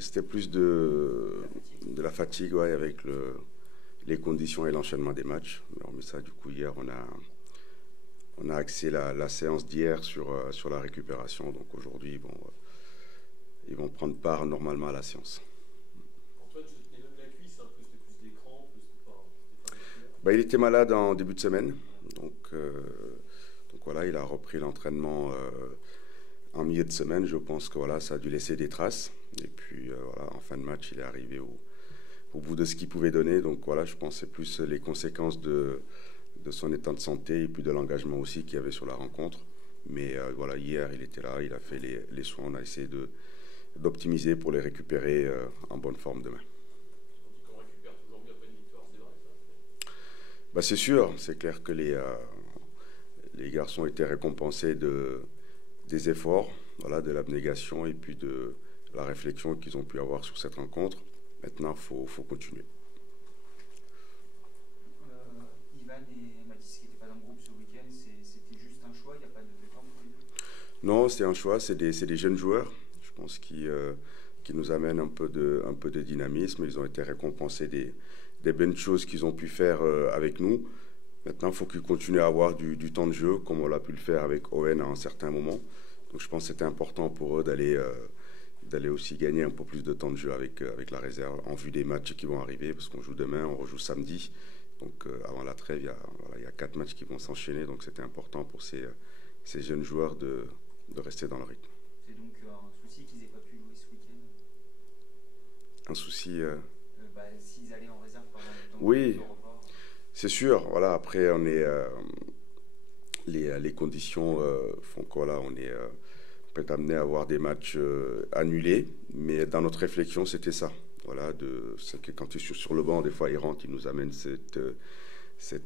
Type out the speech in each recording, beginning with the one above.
C'était plus de la fatigue, ouais, avec les conditions et l'enchaînement des matchs. Mais ça, du coup, hier, on a axé la séance d'hier sur la récupération. Donc aujourd'hui, ils vont prendre part normalement à la séance. Antoine, je te tenais même la cuisse, hein, que c'était plus des crampes, c'était pas musculaire. Il était malade en début de semaine. Ouais. Donc, voilà, il a repris l'entraînement en milieu de semaine. Je pense que voilà, ça a dû laisser des traces. Et puis voilà, en fin de match, il est arrivé au bout de ce qu'il pouvait donner. Donc voilà, je pense que c'est plus les conséquences de son état de santé et puis de l'engagement aussi qu'il y avait sur la rencontre. Mais voilà, hier, il était là, il a fait les soins. On a essayé d'optimiser pour les récupérer en bonne forme demain. On dit qu'on récupère toujours mieux après une victoire, c'est vrai ça? Bah, c'est sûr, c'est clair que les garçons étaient récompensés des efforts, voilà, de l'abnégation et puis de la réflexion qu'ils ont pu avoir sur cette rencontre. Maintenant, faut continuer. Ivan et Mathis qui n'étaient pas dans le groupe ce week-end, c'était juste un choix, il n'y a pas de temps pour les deux? Non, c'est un choix, c'est des jeunes joueurs, je pense, qui nous amènent un peu de dynamisme. Ils ont été récompensés des bonnes choses qu'ils ont pu faire avec nous. Maintenant, il faut qu'ils continuent à avoir du temps de jeu, comme on l'a pu le faire avec Owen à un certain moment. Donc je pense que c'était important pour eux d'aller aussi gagner un peu plus de temps de jeu avec la réserve, en vue des matchs qui vont arriver, parce qu'on joue demain, on rejoue samedi. Donc avant la trêve, il y a 4 matchs qui vont s'enchaîner. Donc c'était important pour ces jeunes joueurs de rester dans le rythme. C'est donc un souci qu'ils n'aient pas pu jouer ce week-end? Un souci. S'ils allaient en réserve pendant le temps Oui, de report. c'est sûr. Voilà, après, les conditions font que voilà, on est peut amené à avoir des matchs annulés. Mais dans notre réflexion, c'était ça. Voilà, c'est que quand tu es sur le banc, des fois, ils rentrent, ils nous amènent cette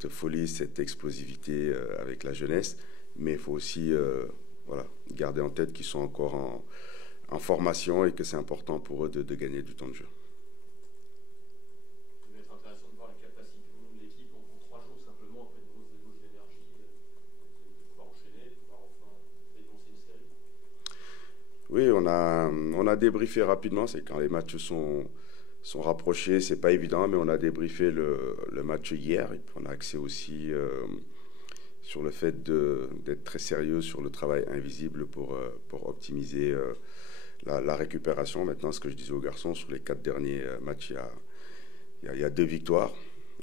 folie, cette explosivité avec la jeunesse. Mais il faut aussi voilà, garder en tête qu'ils sont encore en formation et que c'est important pour eux de gagner du temps de jeu. Ça va être intéressant de voir la capacité au long de l'équipe en 3 jours simplement après une grosse débauche d'énergie, de pouvoir enchaîner, de pouvoir enfin dénoncer une série. Oui, on a débriefé rapidement. C'est quand les matchs sont rapprochés, c'est pas évident, mais on a débriefé le match hier. Et puis on a axé aussi sur le fait d'être très sérieux sur le travail invisible pour optimiser la récupération. Maintenant, ce que je disais aux garçons, sur les 4 derniers matchs, il y a 2 victoires.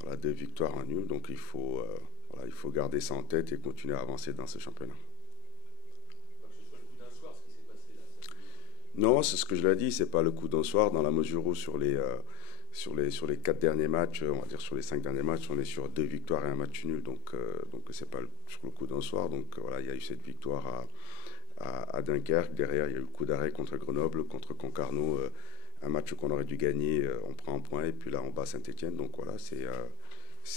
Voilà, 2 victoires en nul. Donc voilà, il faut garder ça en tête et continuer à avancer dans ce championnat. Pas que ce soit le coup d'un soir ce qui s'est passé là. Non, c'est ce que je l'ai dit, c'est pas le coup d'un soir, dans la mesure où sur les 4 derniers matchs, on va dire sur les 5 derniers matchs, on est sur 2 victoires et un match nul, donc c'est pas sur le coup d'un soir. Donc voilà, il y a eu cette victoire à Dunkerque, derrière il y a eu le coup d'arrêt contre Grenoble, contre Concarneau, un match qu'on aurait dû gagner, on prend un point, et puis là on bat Saint-Etienne. Donc voilà, c'est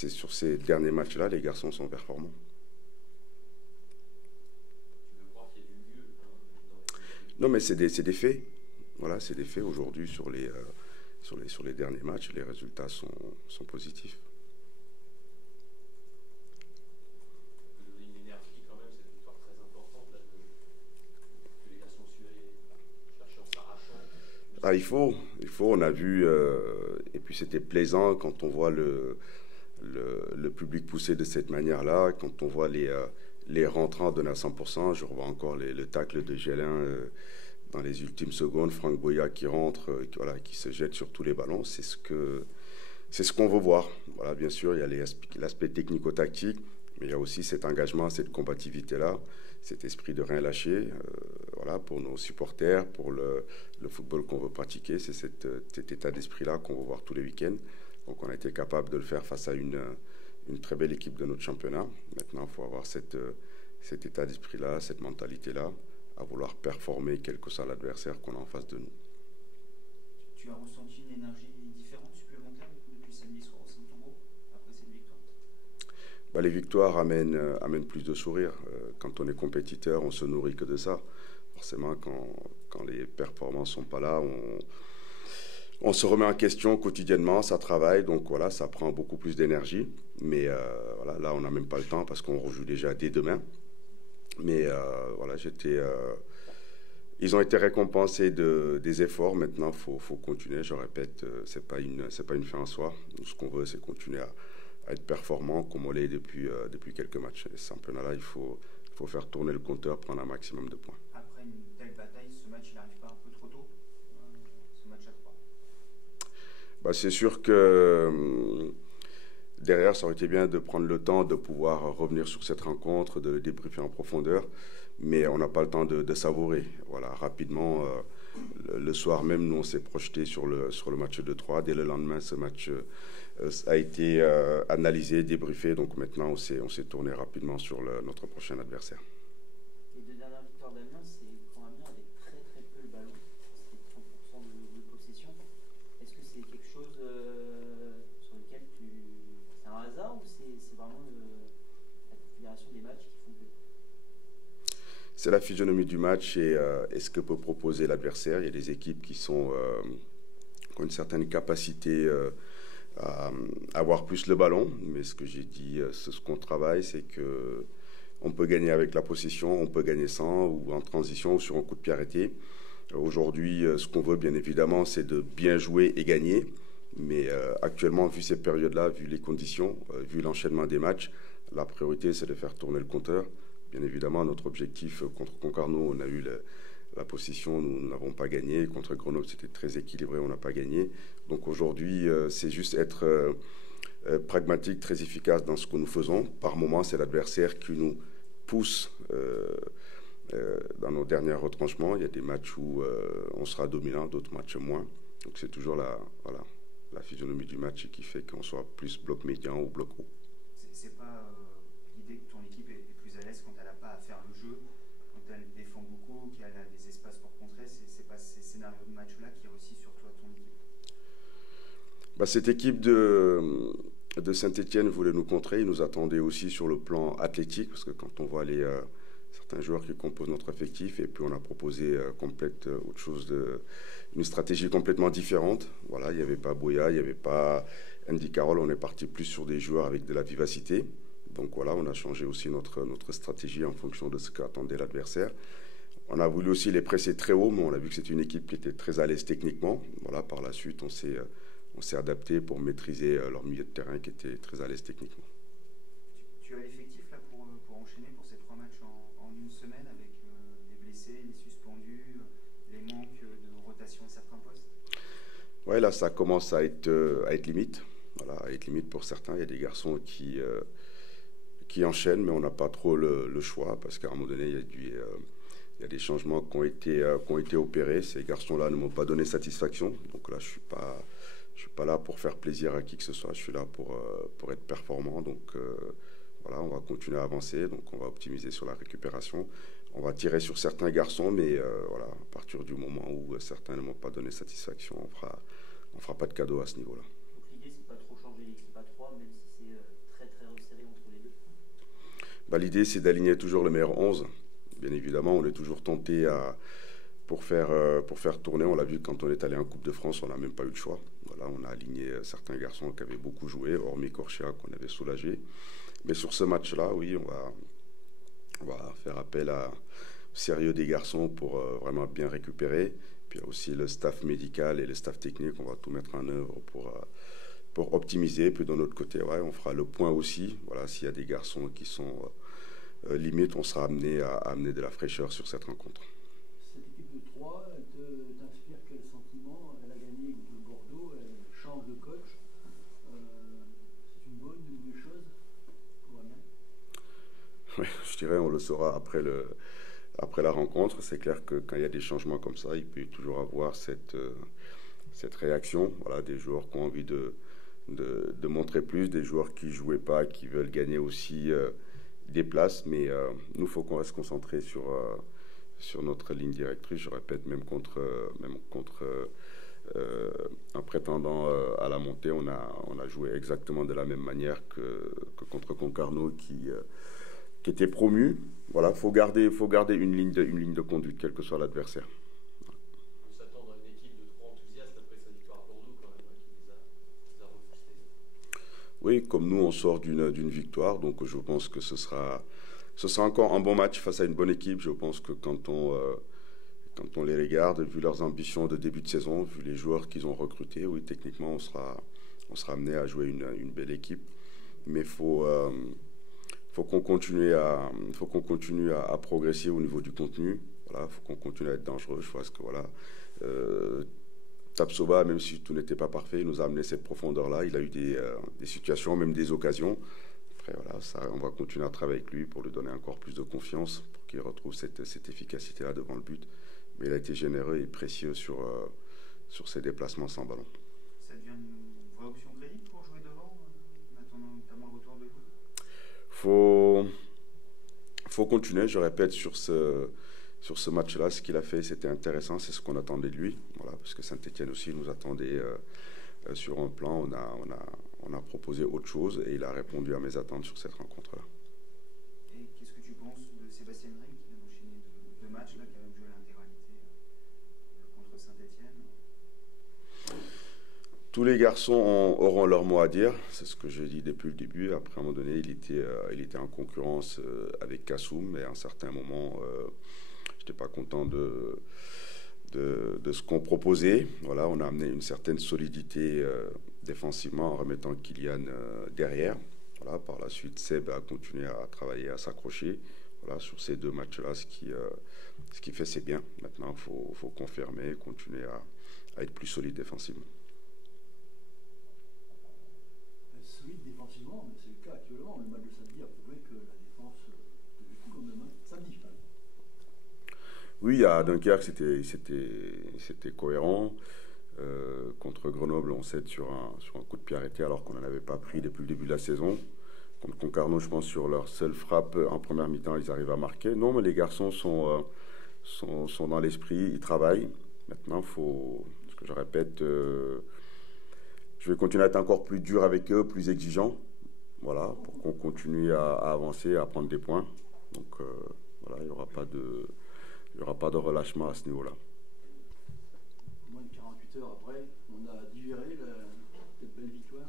sur ces derniers matchs-là, les garçons sont performants. Tu veux croire qu'il y a du mieux dans les... Non, mais c'est des faits. Voilà, c'est des faits. Aujourd'hui, sur les derniers matchs, les résultats sont positifs. Ça peut donner une énergie quand même, cette victoire très importante là, que les garçons su aller chercher en s'arrachant. Ah, il faut, on a vu, et puis c'était plaisant quand on voit le public pousser de cette manière-là, quand on voit les rentrants donner à 100%. Je revois encore le tacle de Gélin dans les ultimes secondes, Franck Boya qui rentre, voilà, qui se jette sur tous les ballons. C'est ce qu'on veut voir. Voilà, bien sûr, il y a l'aspect technico-tactique, mais il y a aussi cet engagement, cette combativité-là, cet esprit de rien lâcher. Voilà, pour nos supporters, pour le football qu'on veut pratiquer, c'est cet état d'esprit-là qu'on veut voir tous les week-ends. Donc on a été capable de le faire face à une très belle équipe de notre championnat. Maintenant, il faut avoir cet état d'esprit-là, cette mentalité-là, à vouloir performer quel que soit l'adversaire qu'on a en face de nous. Tu as ressenti une énergie différente, supplémentaire depuis samedi soir au Saint-Tombeau, après cette victoire? Les victoires amènent plus de sourire. Quand on est compétiteur, on se nourrit que de ça. Forcément, quand les performances sont pas là, on se remet en question quotidiennement, ça travaille, donc voilà, ça prend beaucoup plus d'énergie. Mais voilà, là, on n'a même pas le temps parce qu'on rejoue déjà dès demain. Mais voilà, j'étais Ils ont été récompensés des efforts. Maintenant, faut continuer. Je répète, c'est pas une fin en soi. Nous, ce qu'on veut, c'est continuer à être performant comme on l'est depuis quelques matchs. Et ce championnat-là, il faut faire tourner le compteur, prendre un maximum de points. Après une telle bataille, ce match, il n'arrive pas un peu trop tôt, ce match à 3? Bah, c'est sûr que derrière, ça aurait été bien de prendre le temps de pouvoir revenir sur cette rencontre, de débriefer en profondeur, mais on n'a pas le temps de savourer. Voilà, rapidement, le soir même, nous, on s'est projeté sur le match de 3. Dès le lendemain, ce match a été analysé, débriefé. Donc maintenant, on s'est tourné rapidement sur notre prochain adversaire. Les deux dernières victoires d'Amiens, c'est quand Amiens avait très très peu le ballon. C'était 30% de possession. Est-ce que c'est quelque chose sur lequel c'est un hasard ou c'est vraiment la configuration des matchs qui font que... C'est la physionomie du match et ce que peut proposer l'adversaire. Il y a des équipes qui ont une certaine capacité à avoir plus le ballon. Mais ce que j'ai dit, ce qu'on travaille, c'est que on peut gagner avec la possession, on peut gagner sans, ou en transition, ou sur un coup de pied arrêté. Aujourd'hui, ce qu'on veut, bien évidemment, c'est de bien jouer et gagner. Mais actuellement, vu ces périodes-là, vu les conditions, vu l'enchaînement des matchs, la priorité, c'est de faire tourner le compteur. Bien évidemment, notre objectif contre Concarneau, on a eu la possession, nous n'avons pas gagné. Contre Grenoble, c'était très équilibré, on n'a pas gagné. Donc aujourd'hui, c'est juste être pragmatique, très efficace dans ce que nous faisons. Par moment, c'est l'adversaire qui nous pousse dans nos derniers retranchements. Il y a des matchs où on sera dominant, d'autres matchs moins. Donc c'est toujours la physionomie du match qui fait qu'on soit plus bloc médian ou bloc haut. C'est pas l'idée que ton équipe est plus à l'aise quand elle n'a pas à faire le jeu, quand elle défend beaucoup, qu'elle a des espaces pour contrer, c'est pas ces scénarios de match-là qui réussissent sur toi, ton équipe? Bah, cette équipe de Saint-Étienne voulait nous contrer. Ils nous attendaient aussi sur le plan athlétique, parce que quand on voit certains joueurs qui composent notre effectif, et puis on a proposé autre chose, une stratégie complètement différente. Voilà, il n'y avait pas Boya, il n'y avait pas Andy Carroll, on est parti plus sur des joueurs avec de la vivacité. Donc voilà, on a changé aussi notre stratégie en fonction de ce qu'attendait l'adversaire. On a voulu aussi les presser très haut, mais on a vu que c'était une équipe qui était très à l'aise techniquement. Voilà, par la suite, on s'est adapté pour maîtriser leur milieu de terrain qui était très à l'aise techniquement. Tu as l'effectif là pour enchaîner pour ces 3 matchs en une semaine avec les blessés, les suspendus, les manques de rotation à certains postes? Ouais, là, ça commence à être limite. Voilà, à être limite pour certains. Il y a des garçons qui enchaînent, mais on n'a pas trop le choix parce qu'à un moment donné, il y a des changements qui ont été opérés. Ces garçons-là ne m'ont pas donné satisfaction. Donc là, je suis pas là pour faire plaisir à qui que ce soit. Je suis là pour être performant. Donc voilà, on va continuer à avancer. Donc on va optimiser sur la récupération. On va tirer sur certains garçons, mais voilà, à partir du moment où certains ne m'ont pas donné satisfaction, on fera pas de cadeau à ce niveau-là. Donc l'idée, c'est pas trop changer l'équipe à 3, même si c'est très très resserré entre les deux? Bah, l'idée, c'est d'aligner toujours le meilleur 11. Bien évidemment, on est toujours tenté pour faire tourner. On l'a vu quand on est allé en Coupe de France, on n'a même pas eu le choix. Voilà, on a aligné certains garçons qui avaient beaucoup joué, hormis Corchia qu'on avait soulagé. Mais sur ce match-là, oui, on va faire appel au sérieux des garçons pour vraiment bien récupérer. Puis il y a aussi le staff médical et le staff technique, on va tout mettre en œuvre pour optimiser. Puis de notre côté, ouais, on fera le point aussi. Voilà, s'il y a des garçons qui sont limite, on sera amené à amener de la fraîcheur sur cette rencontre. Cette équipe de 3 t'inspire quel sentiment? Elle a gagné de Bordeaux, elle change de coach. C'est une bonne ou une mauvaise chose pour Amiens? Ouais, je dirais on le saura après la rencontre. C'est clair que quand il y a des changements comme ça, il peut toujours avoir cette réaction. Voilà, des joueurs qui ont envie de montrer plus, des joueurs qui ne jouaient pas, qui veulent gagner aussi des places. Mais nous, il faut qu'on reste concentré sur notre ligne directrice. Je répète, même contre un prétendant à la montée, on a joué exactement de la même manière que contre Concarneau qui était promu. Voilà, faut garder une ligne de conduite, quel que soit l'adversaire. On peut s'attendre à une équipe de 3 enthousiastes après sa victoire à Bordeaux quand même, qui les a repoussés. Oui, comme nous, on sort d'une victoire, donc je pense que ce sera encore un bon match face à une bonne équipe. Je pense que quand quand on les regarde, vu leurs ambitions de début de saison, vu les joueurs qu'ils ont recrutés, oui, techniquement, on sera amené à jouer une belle équipe. Mais il faut qu'on continue à progresser au niveau du contenu. Voilà, faut qu'on continue à être dangereux. Je pense que voilà, Tapsoba, même si tout n'était pas parfait, il nous a amené cette profondeur-là. Il a eu des situations, même des occasions. Après, voilà, on va continuer à travailler avec lui pour lui donner encore plus de confiance, pour qu'il retrouve cette efficacité-là devant le but. Mais il a été généreux et précieux sur ses déplacements sans ballon. Ça devient une vraie option crédible pour jouer devant, en attendant notamment le retour de Goul. Faut continuer, je répète, sur ce match-là. Ce qu'il a fait, c'était intéressant, c'est ce qu'on attendait de lui. Voilà, parce que Saint-Etienne aussi nous attendait sur un plan. On a proposé autre chose et il a répondu à mes attentes sur cette rencontre-là. Et qu'est-ce que tu penses de Sébastien Rey qui a enchaîné deux matchs, là, qui a même joué l'intégralité contre Saint-Etienne? Tous les garçons auront leur mot à dire, c'est ce que j'ai dit depuis le début. Après, à un moment donné, il était en concurrence avec Kassoum, mais à un certain moment, je n'étais pas content de ce qu'on proposait. Voilà, on a amené une certaine solidité défensivement en remettant Kylian derrière. Voilà, par la suite, Seb a continué à travailler, à s'accrocher. Voilà, sur ces deux matchs-là, ce qui fait, c'est bien. Maintenant, il faut confirmer, continuer à être plus solide défensivement. Solide défensivement, mais c'est le cas actuellement. Le match de samedi a prouvé que la défense tenait coup quand même. Samedi, quand même. Oui, à Dunkerque, c'était cohérent. Contre Grenoble, on cède sur un coup de pied arrêté alors qu'on n'en avait pas pris depuis le début de la saison. Contre Concarneau, je pense, sur leur seule frappe en première mi-temps, ils arrivent à marquer. Non, mais les garçons sont dans l'esprit, ils travaillent. Maintenant, ce que je répète, je vais continuer à être encore plus dur avec eux, plus exigeant, voilà, pour qu'on continue à avancer, à prendre des points. Donc voilà, il n'y aura pas de relâchement à ce niveau-là. Moins de 48 heures après, on a digéré cette belle victoire.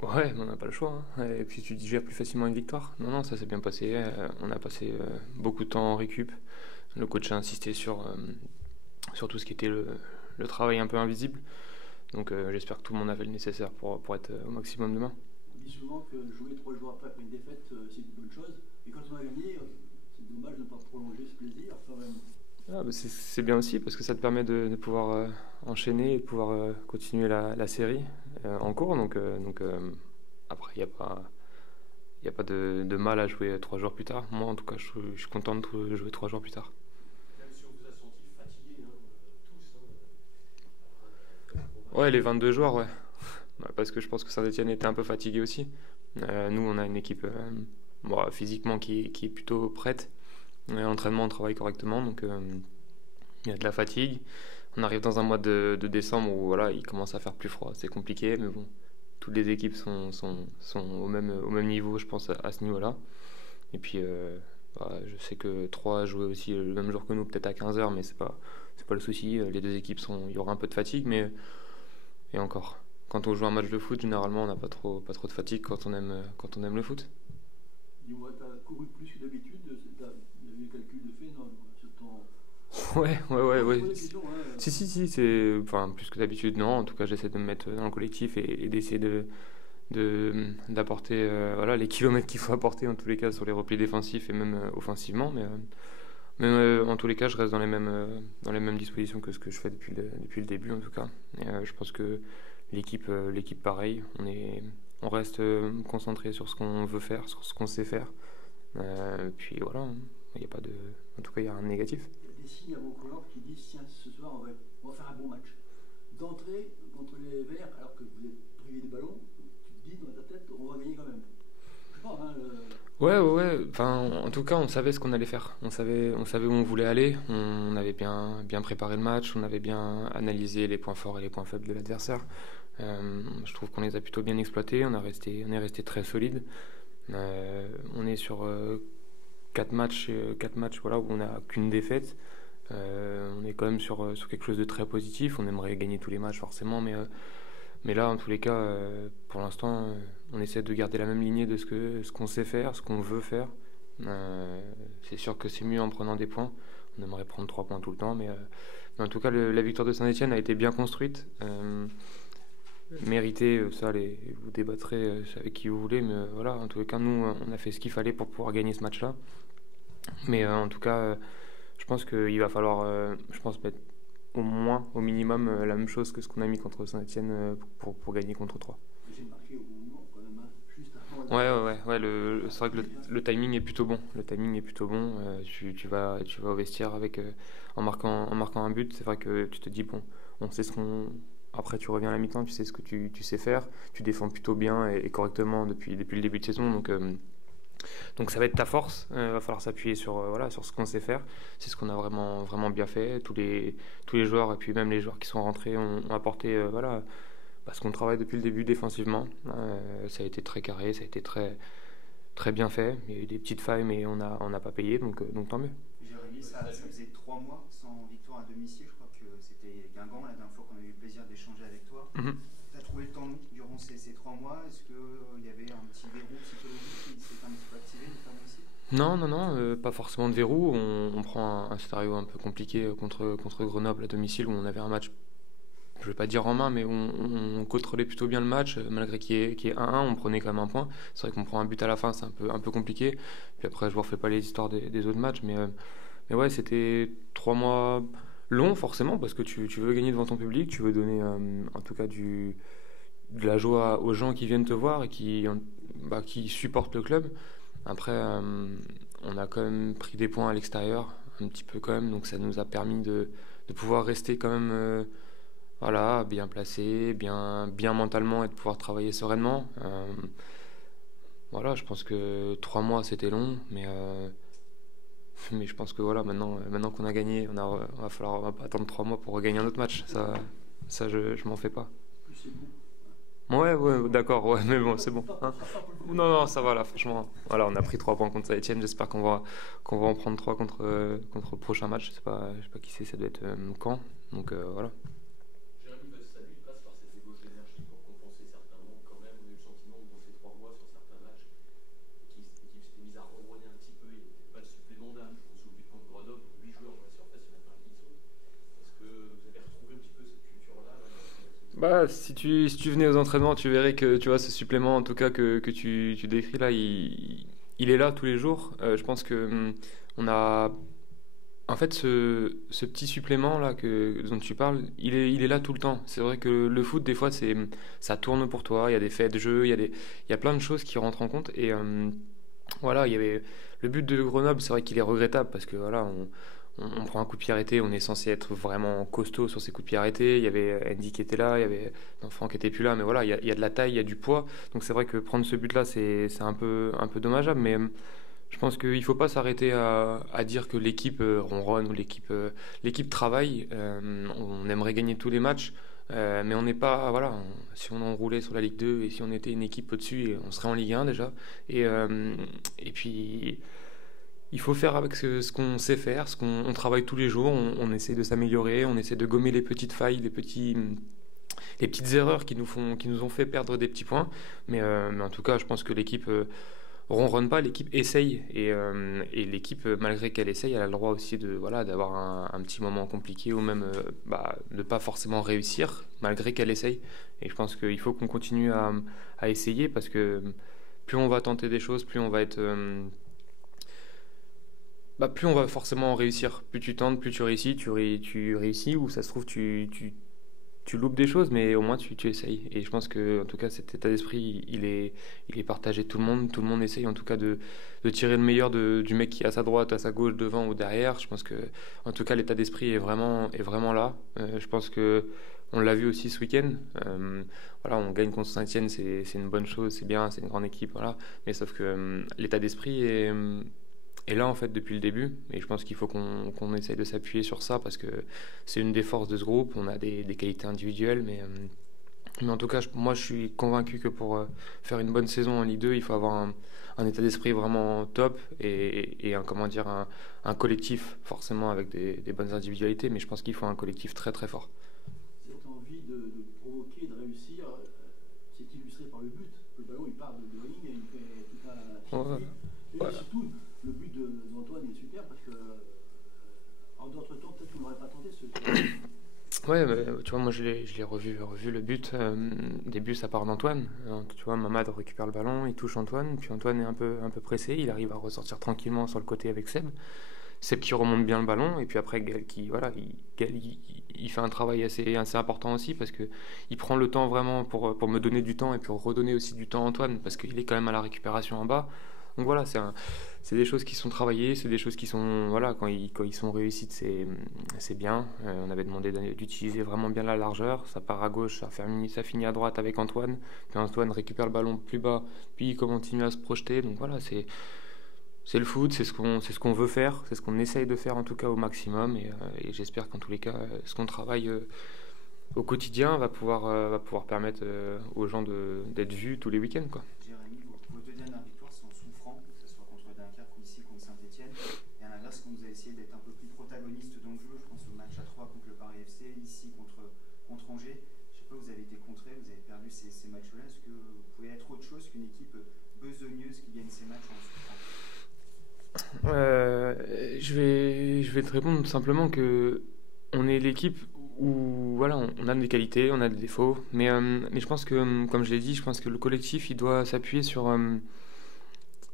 Ouais, mais on n'a pas le choix. Hein. Et puis tu digères plus facilement une victoire. Non, ça s'est bien passé. On a passé beaucoup de temps en récup. Le coach a insisté sur tout ce qui était le travail un peu invisible. Donc j'espère que tout le monde a fait le nécessaire pour être au maximum demain. On dit souvent que jouer 3 jours après une défaite, c'est une bonne chose. Et quand on a gagné, c'est dommage de ne pas prolonger ce plaisir quand même. Ah, bah c'est bien aussi parce que ça te permet de pouvoir enchaîner et de pouvoir continuer la série en cours. Donc après, il n'y a pas de mal à jouer 3 jours plus tard. Moi, en tout cas, je suis content de jouer 3 jours plus tard. Même si on vous a senti fatigués, tous. Ouais, les 22 joueurs, ouais. Parce que je pense que Saint-Etienne était un peu fatigué aussi. Nous, on a une équipe physiquement qui est plutôt prête. L'entraînement, on travaille correctement, donc il y a de la fatigue. On arrive dans un mois de décembre où voilà, il commence à faire plus froid. C'est compliqué, mais bon, toutes les équipes sont au même niveau, je pense, à ce niveau-là. Et puis, je sais que 3 jouaient aussi le même jour que nous, peut-être à 15h, mais c'est pas le souci. Les deux équipes il y aura un peu de fatigue, mais et encore. Quand on joue un match de foot, généralement, on n'a pas trop de fatigue quand on aime le foot. Dis-moi, tu as couru plus que d'habitude, il y a eu un calcul de fait, non, sur ton... Ouais. Si, c'est plus que d'habitude, non. En tout cas, j'essaie de me mettre dans le collectif et d'essayer d'apporter les kilomètres qu'il faut apporter en tous les cas sur les replis défensifs et même offensivement. Mais en tous les cas, je reste dans les mêmes dispositions que ce que je fais depuis le début en tout cas. Et je pense que l'équipe pareil, on reste concentré sur ce qu'on veut faire, sur ce qu'on sait faire. Puis voilà, il n'y a pas de... En tout cas, il y a un négatif. Il y a des signes avant-coureurs qui disent tiens, ce soir, on va faire un bon match. D'entrée contre les Verts, alors que vous êtes privé de ballon, tu te dis dans ta tête, on va gagner quand même. Je sais pas, Ouais. En tout cas, on savait ce qu'on allait faire. On savait où on voulait aller. On avait bien préparé le match. On avait bien analysé les points forts et les points faibles de l'adversaire. Je trouve qu'on les a plutôt bien exploités. On est resté très solide. On est sur 4 matchs où on n'a qu'une défaite. On est quand même sur quelque chose de très positif. On aimerait gagner tous les matchs forcément, mais là, en tous les cas, pour l'instant, on essaie de garder la même lignée de ce qu'on sait faire, ce qu'on veut faire. C'est sûr que c'est mieux en prenant des points. on aimerait prendre 3 points tout le temps, mais en tout cas, la victoire de Saint-Etienne a été bien construite. Méritée, ça, vous débattrez avec qui vous voulez, mais voilà, en tous les cas, nous, on a fait ce qu'il fallait pour pouvoir gagner ce match-là. Mais en tout cas, je pense qu'il va falloir, mettre au moins, au minimum, la même chose que ce qu'on a mis contre Saint-Etienne pour gagner contre 3. J'ai marqué au bon moment, quand même, hein, juste avant. Ouais, c'est vrai que le timing est plutôt bon. Le timing est plutôt bon. Tu vas au vestiaire avec, en marquant un but. C'est vrai que tu te dis, bon, on sait ce qu'on. Après, tu reviens à la mi-temps, tu sais ce que tu sais faire. Tu défends plutôt bien et correctement depuis le début de saison. Donc ça va être ta force. Va falloir s'appuyer sur ce qu'on sait faire. C'est ce qu'on a vraiment, vraiment bien fait. Tous les joueurs et puis même les joueurs qui sont rentrés ont apporté parce qu'on travaille depuis le début défensivement. Ça a été très carré, ça a été très, très bien fait. Il y a eu des petites failles, mais on n'a pas payé, donc tant mieux. Jérémy, ça faisait 3 mois sans victoire à domicile. Je crois que c'était Guingamp la dernière fois qu'on a eu le plaisir d'échanger avec toi. Mm-hmm. Tu as trouvé le temps long durant ces 3 mois. Est-ce qu'il y avait un petit verrou psychologique qui s'est un petit peu activé, notamment ici? Non, pas forcément de verrou. On prend un scénario un peu compliqué contre Grenoble à domicile où on avait un match, je ne vais pas dire en main, mais on contrôlait plutôt bien le match, malgré qu'il y ait 1-1, on prenait quand même un point. C'est vrai qu'on prend un but à la fin, c'est un peu compliqué. Puis après, je ne vous refais pas les histoires des autres matchs, mais ouais, c'était 3 mois longs forcément, parce que tu veux gagner devant ton public, tu veux donner en tout cas de la joie aux gens qui viennent te voir et qui supportent le club. Après, on a quand même pris des points à l'extérieur, un petit peu quand même, donc ça nous a permis de pouvoir rester quand même bien placé, bien mentalement et de pouvoir travailler sereinement. Je pense que 3 mois c'était long, mais je pense que maintenant qu'on a gagné, va pas attendre 3 mois pour regagner un autre match. Ça je m'en fais pas. Plus c'est bon. Ouais, d'accord, ouais, mais bon, c'est bon. Hein. Non, ça va là, franchement. Voilà, on a pris 3 points contre Saint-Etienne. J'espère qu'on va en prendre 3 contre le prochain match. Je sais pas qui c'est, ça doit être Caen. Donc voilà. Jérémy, votre salut il passe par cette ébauche d'énergie pour compenser certains manques quand même. On a eu le sentiment que dans ces 3 mois, sur certains matchs, l'équipe s'était mise à ronronner un petit peu. Il n'y avait pas de supplément d'âme. Je me souviens contre Grenoble, 8 joueurs dans la surface, il y en a pas un qui saute. Est-ce que vous avez retrouvé un petit peu cette culture-là Si tu venais aux entraînements, tu verrais que tu vois ce supplément, en tout cas que tu décris là, il est là tous les jours. Je pense que on a, en fait, ce petit supplément là dont tu parles, il est là tout le temps. C'est vrai que le foot, des fois, ça tourne pour toi. Il y a des faits de jeu, il y a plein de choses qui rentrent en compte. Et il y avait le but de Grenoble. C'est vrai qu'il est regrettable parce que on prend un coup de pied arrêté, on est censé être vraiment costaud sur ces coups de pied arrêtés. Il y avait Andy qui était là, il y avait l'enfant qui était plus là, mais voilà, il y a de la taille, il y a du poids. Donc c'est vrai que prendre ce but-là, c'est un peu dommageable, mais je pense qu'il ne faut pas s'arrêter à dire que l'équipe ronronne ou l'équipe travaille. On aimerait gagner tous les matchs, mais on n'est pas. Si on roulait sur la Ligue 2 et si on était une équipe au-dessus, on serait en Ligue 1 déjà. Et puis. Il faut faire avec ce qu'on sait faire, on travaille tous les jours, on essaie de s'améliorer, on essaie de gommer les petites failles, les petites erreurs qui nous ont fait perdre des petits points. Mais en tout cas, je pense que l'équipe ronronne pas, l'équipe essaye et l'équipe, malgré qu'elle essaye, elle a le droit aussi d'avoir un petit moment compliqué ou même de pas forcément réussir malgré qu'elle essaye. Et je pense qu'il faut qu'on continue à essayer parce que plus on va tenter des choses, plus on va être plus on va forcément réussir. Plus tu tentes, plus tu réussis, tu réussis, ou ça se trouve, tu loupes des choses, mais au moins tu essayes. Et je pense que, en tout cas, cet état d'esprit, il est partagé de tout le monde. Tout le monde essaye, en tout cas, de tirer le meilleur du mec qui est à sa droite, à sa gauche, devant ou derrière. Je pense que, en tout cas, l'état d'esprit est vraiment là. Je pense que on l'a vu aussi ce week-end. On gagne contre Saint-Etienne, c'est une bonne chose, c'est bien, c'est une grande équipe, voilà. Mais sauf que l'état d'esprit est là en fait depuis le début, et je pense qu'il faut qu'on essaye de s'appuyer sur ça parce que c'est une des forces de ce groupe. On a des qualités individuelles, mais en tout cas moi je suis convaincu que pour faire une bonne saison en Ligue 2, il faut avoir un état d'esprit vraiment top et un collectif forcément avec des bonnes individualités, mais je pense qu'il faut un collectif très très fort. Cette envie de provoquer, de réussir, c'est illustré par le but. Le ballon il part de ligne et il fait tout un circuit. Et surtout le but d'Antoine est super parce que Ouais, tu vois, moi je l'ai revu le but. Début, ça part d'Antoine. Tu vois, Mamad récupère le ballon, il touche Antoine, puis Antoine est un peu pressé, il arrive à ressortir tranquillement sur le côté avec Seb. Seb qui remonte bien le ballon, et puis après Gaël qui, voilà, Gaël, il fait un travail assez important aussi, parce que il prend le temps vraiment pour me donner du temps, et pour redonner aussi du temps à Antoine, parce qu'il est quand même à la récupération en bas. Donc voilà, c'est des choses qui sont travaillées, c'est des choses qui sont, voilà, quand ils sont réussites, c'est bien. On avait demandé d'utiliser vraiment bien la largeur, ça part à gauche, ça finit à droite avec Antoine, puis Antoine récupère le ballon plus bas, puis il continue à se projeter. Donc voilà, c'est le foot, c'est ce qu'on veut faire, c'est ce qu'on essaye de faire en tout cas au maximum, et j'espère qu'en tous les cas, ce qu'on travaille au quotidien va pouvoir permettre aux gens d'être vus tous les week-ends, quoi. Jérémy, vos deux dernières victoires sont souffrants, que ce soit contre Dunkerque ou ici contre Saint-Etienne. Et à l'inverse, quand vous avez essayé d'être un peu plus protagoniste dans le jeu, je pense au match à 3 contre le Paris FC, ici contre Angers. Je sais pas, vous avez été contré, vous avez perdu ces matchs-là. Est-ce que vous pouvez être autre chose qu'une équipe besogneuse qui gagne ces matchs en souffrant? Je vais te répondre simplement que on est l'équipe où voilà, on a des qualités, on a des défauts, mais je pense que, comme je l'ai dit, je pense que le collectif il doit s'appuyer sur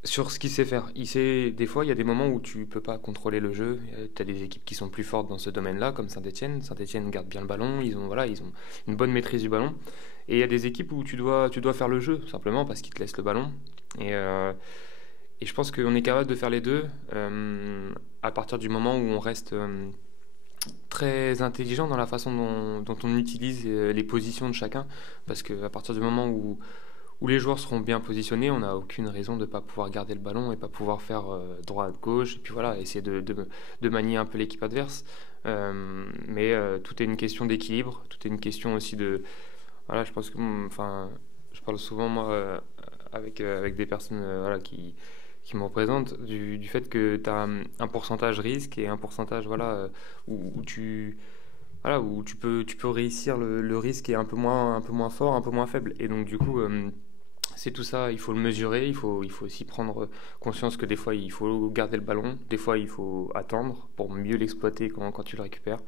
ce qu'il sait faire. Des fois, il y a des moments où tu peux pas contrôler le jeu. Tu as des équipes qui sont plus fortes dans ce domaine-là, comme Saint-Etienne. Saint-Etienne garde bien le ballon, ils ont une bonne maîtrise du ballon. Et il y a des équipes où tu dois faire le jeu, simplement parce qu'ils te laissent le ballon. Et je pense qu'on est capable de faire les deux à partir du moment où on reste très intelligent dans la façon dont on utilise les positions de chacun. Parce qu'à partir du moment où les joueurs seront bien positionnés, on n'a aucune raison de ne pas pouvoir garder le ballon et pas pouvoir faire droite-gauche. Et puis voilà, essayer de manier un peu l'équipe adverse. Mais tout est une question d'équilibre, tout est une question aussi de... Voilà, je pense que... Enfin, je parle souvent, moi, avec des personnes voilà, qui me représentent, du fait que tu as un pourcentage risque et un pourcentage voilà, où tu peux réussir le risque est un peu moins fort, un peu moins faible. Et donc du coup, c'est tout ça, il faut le mesurer, il faut aussi prendre conscience que des fois il faut garder le ballon, des fois il faut attendre pour mieux l'exploiter quand tu le récupères.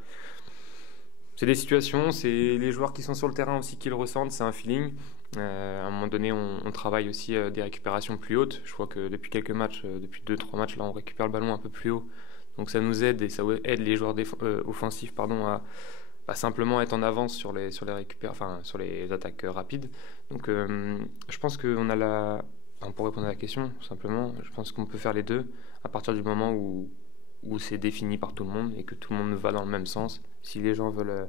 C'est des situations, c'est les joueurs qui sont sur le terrain aussi qui le ressentent, c'est un feeling. À un moment donné, on travaille aussi des récupérations plus hautes. Je crois que depuis quelques matchs, depuis 2-3 matchs, là, on récupère le ballon un peu plus haut. Donc ça nous aide et ça aide les joueurs offensifs à simplement être en avance sur les attaques rapides. Donc je pense qu'on a pour répondre à la question, simplement, je pense qu'on peut faire les deux à partir du moment où c'est défini par tout le monde et que tout le monde va dans le même sens. Si les gens veulent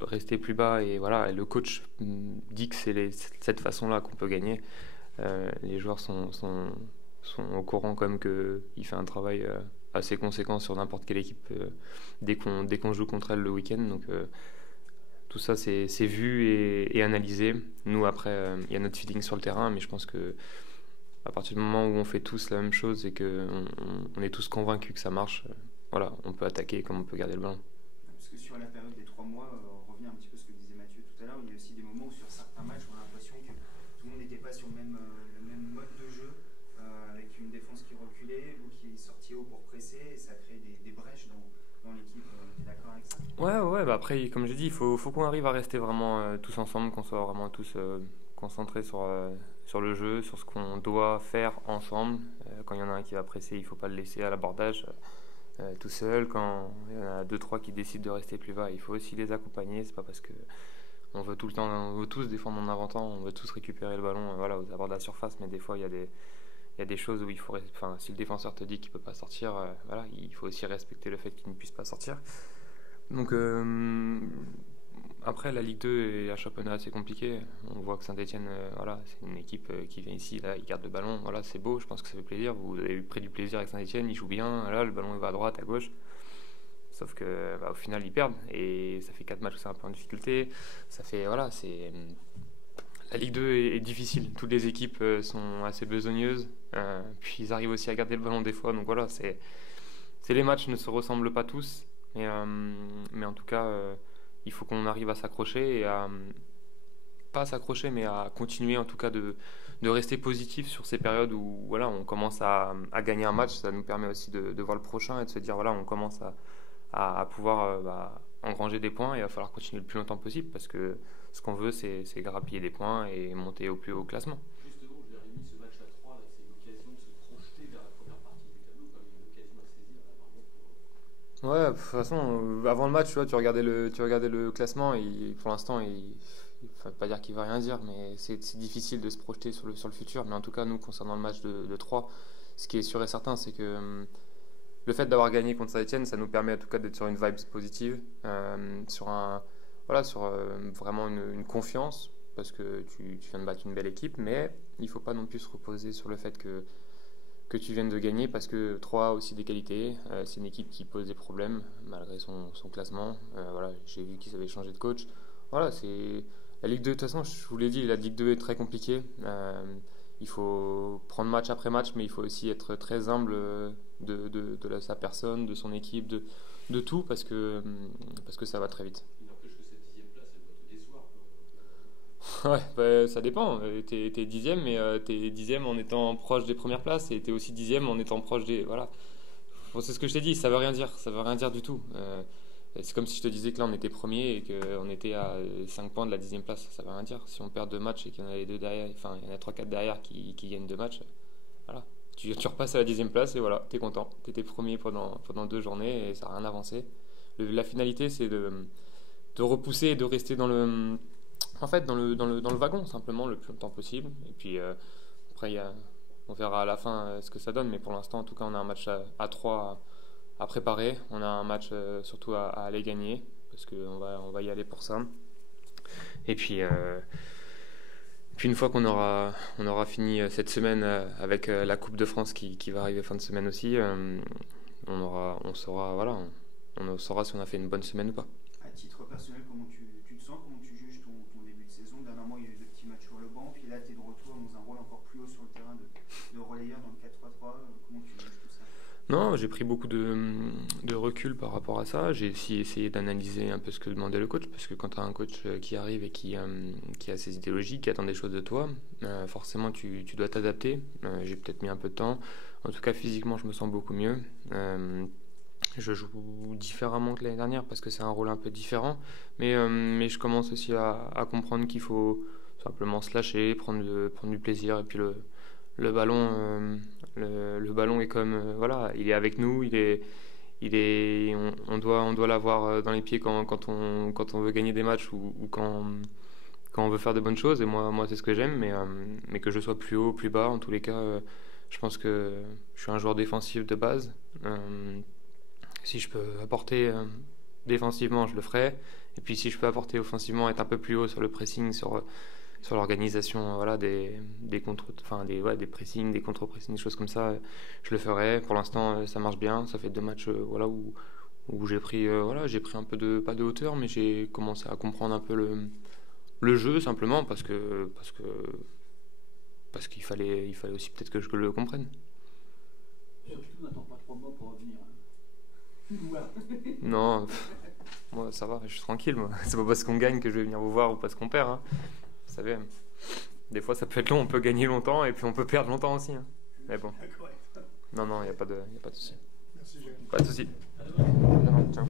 rester plus bas et voilà, et le coach dit que c'est cette façon-là qu'on peut gagner, les joueurs sont au courant quand même qu'il fait un travail assez conséquent sur n'importe quelle équipe dès qu'on joue contre elle le week-end. Donc tout ça c'est vu et analysé. Nous après il y a notre feeling sur le terrain, mais je pense que à partir du moment où on fait tous la même chose et qu'on est tous convaincus que ça marche, voilà, on peut attaquer comme on peut garder le ballon. Parce que sur la période des 3 mois, on revient un petit peu à ce que disait Mathieu tout à l'heure, il y a aussi des moments où sur certains matchs on a l'impression que tout le monde n'était pas sur le même mode de jeu, avec une défense qui reculait, vous qui sortiez haut pour presser, et ça a créé des brèches dans l'équipe. Tu es d'accord avec ça? Ouais, bah après, comme j'ai dit, il faut qu'on arrive à rester vraiment tous ensemble, qu'on soit vraiment tous concentrés sur le jeu, sur ce qu'on doit faire ensemble. Quand il y en a un qui va presser, il ne faut pas le laisser à l'abordage tout seul. Quand il y en a 2-3 qui décident de rester plus bas, il faut aussi les accompagner. C'est pas parce que on veut tout le temps, on veut tous défendre en inventant, on veut tous récupérer le ballon voilà, aux abords de la surface, mais des fois il y a des choses où si le défenseur te dit qu'il ne peut pas sortir, voilà, il faut aussi respecter le fait qu'il ne puisse pas sortir. Donc après, la Ligue 2 est un championnat assez compliqué. On voit que Saint-Etienne, voilà, c'est une équipe qui vient ici, là, ils gardent le ballon. Voilà, c'est beau, je pense que ça fait plaisir. Vous avez pris du plaisir avec Saint-Etienne, ils jouent bien. Là, le ballon il va à droite, à gauche. Sauf que, au final, ils perdent. Et ça fait 4 matchs où c'est un peu en difficulté. Ça fait, voilà, la Ligue 2 est difficile. Toutes les équipes sont assez besogneuses. Puis ils arrivent aussi à garder le ballon des fois. Donc voilà, les matchs ne se ressemblent pas tous. Mais en tout cas, il faut qu'on arrive à s'accrocher et pas à s'accrocher, mais à continuer en tout cas de rester positif sur ces périodes où voilà, on commence à gagner un match. Ça nous permet aussi de voir le prochain et de se dire voilà, on commence à pouvoir engranger des points et il va falloir continuer le plus longtemps possible parce que ce qu'on veut, c'est grappiller des points et monter au plus haut classement. Justement, Jérémy, ce match à 3, là, c'est une occasion de se projeter vers la première partie du tableau, comme il y a une occasion à saisir, là, vraiment, pour... Ouais, de toute façon, avant le match, tu vois, tu regardais le classement et pour l'instant, il faut pas dire qu'il va rien dire, mais c'est difficile de se projeter sur le futur. Mais en tout cas, nous, concernant le match de 3, ce qui est sûr et certain, c'est que le fait d'avoir gagné contre Saint-Etienne, ça nous permet en tout cas d'être sur une vibe positive, sur vraiment une confiance, parce que tu viens de battre une belle équipe, mais il ne faut pas non plus se reposer sur le fait que tu viennes de gagner, parce que 3 a aussi des qualités. C'est une équipe qui pose des problèmes, malgré son classement. Voilà, j'ai vu qu'ils avaient changé de coach. Voilà, c'est la Ligue 2, de toute façon, je vous l'ai dit, la Ligue 2 est très compliquée. Il faut prendre match après match, mais il faut aussi être très humble de sa personne, de son équipe, de tout, parce que ça va très vite. Il n'empêche que cette 10e place, elle doit te décevoir. Ouais, bah, ça dépend. T'es 10e, mais t'es 10e en étant proche des premières places, et t'es aussi 10e en étant proche des... Voilà. Bon, c'est ce que je t'ai dit, ça veut rien dire du tout. C'est comme si je te disais que là on était premier et qu'on était à 5 points de la 10e place, ça veut rien dire. Si on perd 2 matchs et qu'il y en a les 2 derrière, enfin il y en a 3-4 derrière qui gagnent 2 matchs, voilà. Tu repasses à la 10e place et voilà, t'es content. T'étais premier pendant 2 journées et ça n'a rien avancé. La finalité, c'est de repousser et de rester dans le wagon, simplement, le plus longtemps possible. Et puis après, on verra à la fin ce que ça donne, mais pour l'instant, en tout cas, on a un match à 3 à préparer. On a un match surtout à aller gagner, parce qu'on va y aller pour ça. Et puis une fois qu'on aura fini cette semaine avec la Coupe de France qui va arriver fin de semaine aussi, on saura si on a fait une bonne semaine ou pas. À titre personnel, comment tu te sens, comment tu juges ton début de saison? Dernièrement, il y a eu 2 petits matchs sur le banc, puis là, tu es de retour dans un rôle encore plus haut sur le terrain de relayeur dans le 4-3-3. Comment tu juges tout ça? Non, j'ai pris beaucoup de recul par rapport à ça. J'ai aussi essayé d'analyser un peu ce que demandait le coach, parce que quand tu as un coach qui arrive et qui a ses idéologies, qui attend des choses de toi, forcément tu dois t'adapter. J'ai peut-être mis un peu de temps. En tout cas, physiquement, je me sens beaucoup mieux. Je joue différemment que l'année dernière parce que c'est un rôle un peu différent, mais je commence aussi à comprendre qu'il faut simplement se lâcher, prendre du plaisir, et puis le ballon est comme voilà, il est avec nous, on doit l'avoir dans les pieds quand on veut gagner des matchs ou quand on veut faire de bonnes choses. Et moi c'est ce que j'aime, mais que je sois plus haut, plus bas, en tous les cas, je pense que je suis un joueur défensif de base. Si je peux apporter défensivement, je le ferai. Et puis si je peux apporter offensivement, être un peu plus haut sur le pressing, sur l'organisation, voilà, des pressings, des contre-pressings, des choses comme ça, je le ferai. Pour l'instant, ça marche bien. Ça fait 2 matchs voilà, où j'ai pris un peu pas de hauteur, mais j'ai commencé à comprendre un peu le jeu, simplement parce qu'il fallait aussi peut-être que je le comprenne. Surtout, n'attends pas 3 mois pour revenir. Non, moi ça va, je suis tranquille, moi. C'est pas parce qu'on gagne que je vais venir vous voir ou parce qu'on perd, hein. Vous savez, des fois ça peut être long, on peut gagner longtemps et puis on peut perdre longtemps aussi, hein. Mais bon. Non, il n'y a pas de souci. Merci, Jérémy. Pas de souci. Ciao.